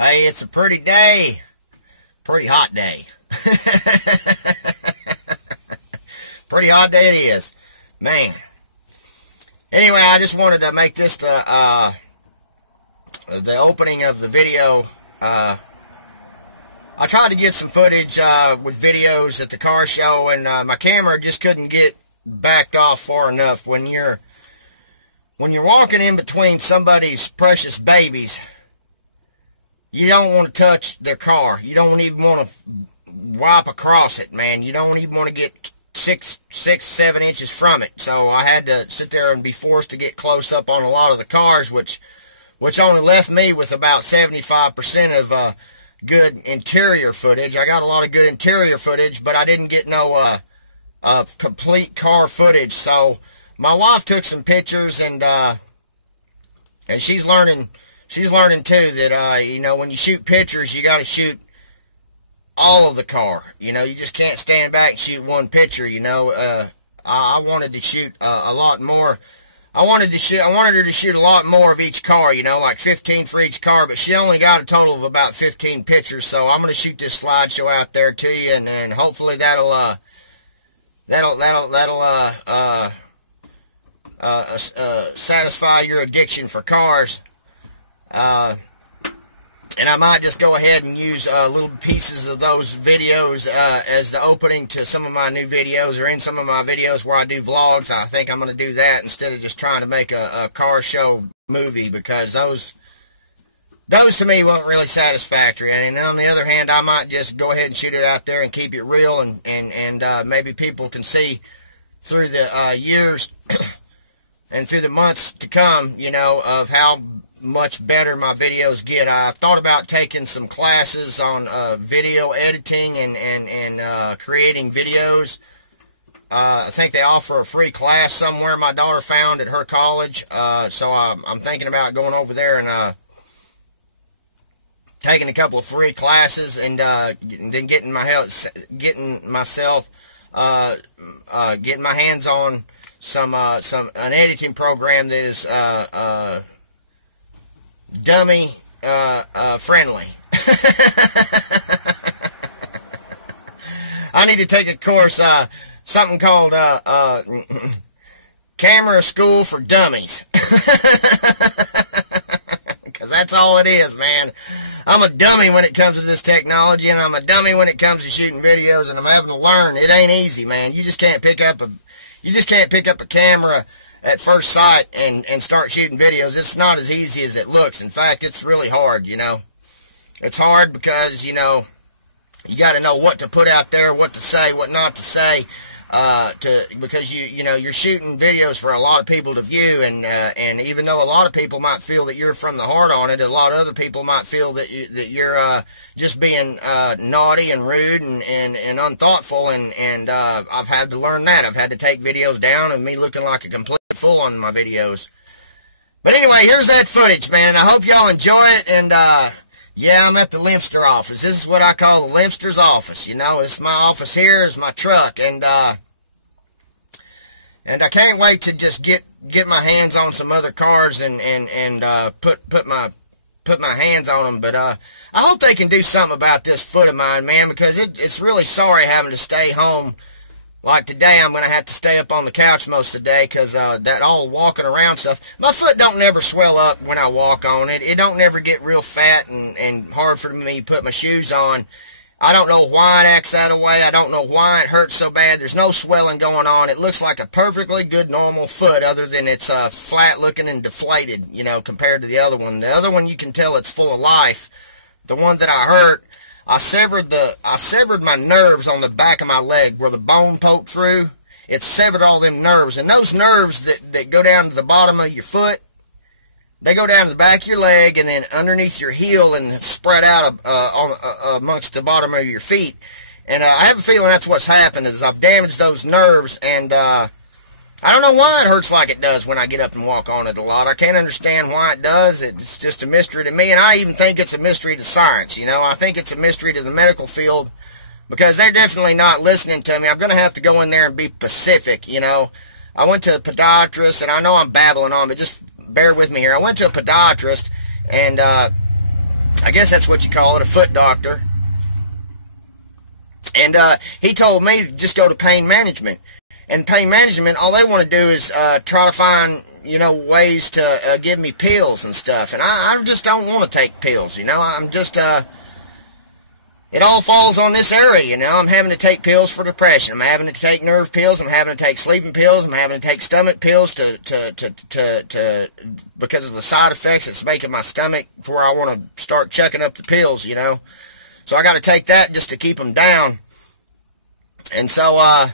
Hey, it's a pretty day. Pretty hot day. Pretty hot day it is. Man. Anyway, I just wanted to make this the opening of the video. I tried to get some footage with videos at the car show, and my camera just couldn't get backed off far enough. When you're walking in between somebody's precious babies, you don't want to touch their car. You don't even want to wipe across it, man. You don't even want to get 7 inches from it. So I had to sit there and be forced to get close up on a lot of the cars, which only left me with about 75% of good interior footage. I got a lot of good interior footage, but I didn't get no complete car footage. So my wife took some pictures, and she's learning too that when you shoot pictures, you got to shoot all of the car. You just can't stand back and shoot one picture. I wanted to shoot a lot more. I wanted her to shoot a lot more of each car, like 15 for each car, but she only got a total of about 15 pictures. So I'm going to shoot this slideshow out there to you, and hopefully that'll satisfy your addiction for cars. And I might just go ahead and use little pieces of those videos as the opening to some of my new videos, or in some of my videos where I do vlogs. I think I'm going to do that instead of just trying to make a car show movie, because those to me weren't really satisfactory. And on the other hand, I might just go ahead and shoot it out there and keep it real, and maybe people can see through the years and through the months to come, of how much better my videos get. I've thought about taking some classes on video editing and creating videos. I think they offer a free class somewhere my daughter found at her college. So I'm thinking about going over there and taking a couple of free classes, and then getting my hands on an editing program that is dummy friendly. I need to take a course, something called Camera School for Dummies. Because that's all it is, man. I'm a dummy when it comes to this technology, and I'm a dummy when it comes to shooting videos, and I'm having to learn. It ain't easy, man. You just can't pick up a camera at first sight and start shooting videos. It's not as easy as it looks. In fact, it's really hard, It's hard because, you got to know what to put out there, what to say, what not to say, because you're shooting videos for a lot of people to view, and even though a lot of people might feel that you're from the heart on it, a lot of other people might feel that you're just being naughty and rude and unthoughtful, and I've had to learn that. I've had to take videos down of me looking like a complete fool on my videos. But anyway, here's that footage, man. I hope y'all enjoy it, and yeah, I'm at the Lemster office. This is what I call the Lemster's office. It's my office here, it's my truck, and I can't wait to just get my hands on some other cars and put my hands on them. But I hope they can do something about this foot of mine, man, because it's really sorry having to stay home. Like today, I'm going to have to stay up on the couch most of the day because that all walking around stuff. My foot don't never swell up when I walk on it. It don't never get real fat and hard for me to put my shoes on. I don't know why it acts that way. I don't know why it hurts so bad. There's no swelling going on. It looks like a perfectly good normal foot, other than it's flat looking and deflated, compared to the other one. The other one, you can tell it's full of life. The one that I hurt, I severed my nerves on the back of my leg where the bone poked through. It severed all them nerves, and those nerves that go down to the bottom of your foot, they go down to the back of your leg and then underneath your heel and spread out amongst the bottom of your feet. And I have a feeling that's what's happened, is I've damaged those nerves, and I don't know why it hurts like it does when I get up and walk on it a lot. I can't understand why it does. It's just a mystery to me, and I even think it's a mystery to science, I think it's a mystery to the medical field, because they're definitely not listening to me. I'm going to have to go in there and be specific, I went to a podiatrist, and I know I'm babbling on, but just bear with me here. I went to a podiatrist, and I guess that's what you call it, a foot doctor. And he told me to just go to pain management. And pain management, all they want to do is try to find, you know, ways to give me pills and stuff. And I just don't want to take pills, you know. I'm just, it all falls on this area, you know. I'm having to take pills for depression. I'm having to take nerve pills. I'm having to take sleeping pills. I'm having to take stomach pills because of the side effects it's making my stomach to where I want to start chucking up the pills, you know. So I got to take that just to keep them down. And so,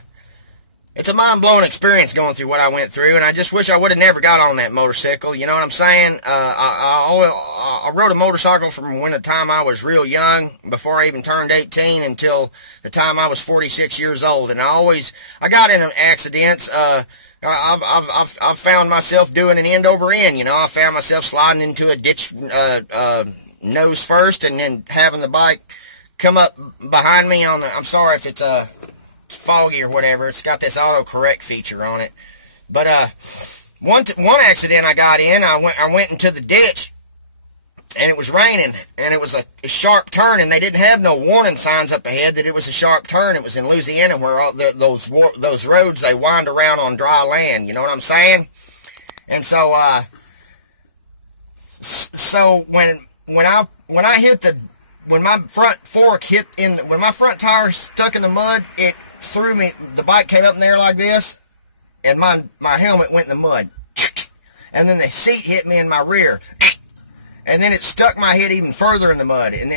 it's a mind-blowing experience going through what I went through, and I just wish I would have never got on that motorcycle, you know what I'm saying? I rode a motorcycle from when the time I was real young, before I even turned 18, until the time I was 46 years old, and I got in accidents. I've found myself doing an end over end, you know. I found myself sliding into a ditch nose first, and then having the bike come up behind me on the, I'm sorry if it's foggy or whatever. It's got this autocorrect feature on it. But one accident I got in, I went into the ditch, and it was raining, and it was a sharp turn, and they didn't have no warning signs up ahead that it was a sharp turn. It was in Louisiana, where all those roads, they wind around on dry land. You know what I'm saying? And so when my front fork hit when my front tire stuck in the mud, it threw me. The bike came up in the air like this, and my helmet went in the mud. And then the seat hit me in my rear, and then it stuck my head even further in the mud. And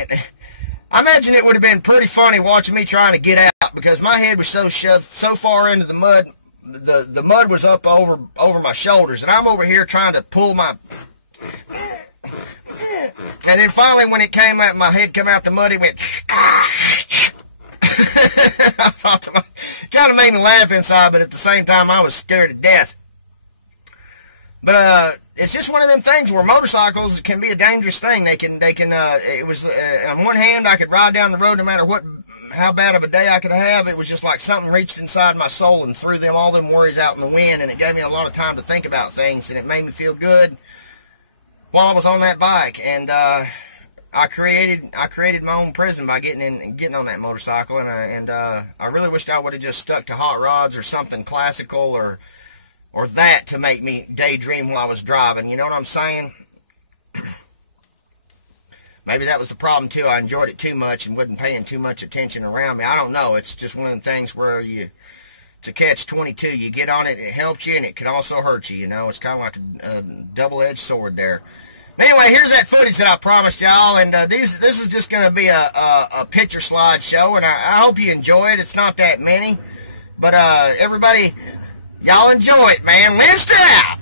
I imagine it would have been pretty funny watching me trying to get out, because my head was so shoved so far into the mud. The mud was up over my shoulders, and I'm over here trying to pull my. And then finally, when it came out, my head came out the mud, it went. I thought kind of made me laugh inside, but at the same time, I was scared to death. But it's just one of them things where motorcycles can be a dangerous thing. It was on one hand, I could ride down the road no matter how bad of a day I could have. It was just like something reached inside my soul and threw all them worries out in the wind, and it gave me a lot of time to think about things, and it made me feel good while I was on that bike. And I created my own prison by getting on that motorcycle, and I really wished I would have just stuck to hot rods or something classical or that to make me daydream while I was driving. You know what I'm saying? Maybe that was the problem too. I enjoyed it too much and wasn't paying too much attention around me. I don't know. It's just one of them things where it's a catch-22. You get on it, it helps you, and it can also hurt you. You know, it's kind of like a double-edged sword there. Anyway, here's that footage that I promised y'all, and this is just going to be a picture slideshow, and I hope you enjoy it. It's not that many, but everybody, y'all enjoy it, man. Lynched out!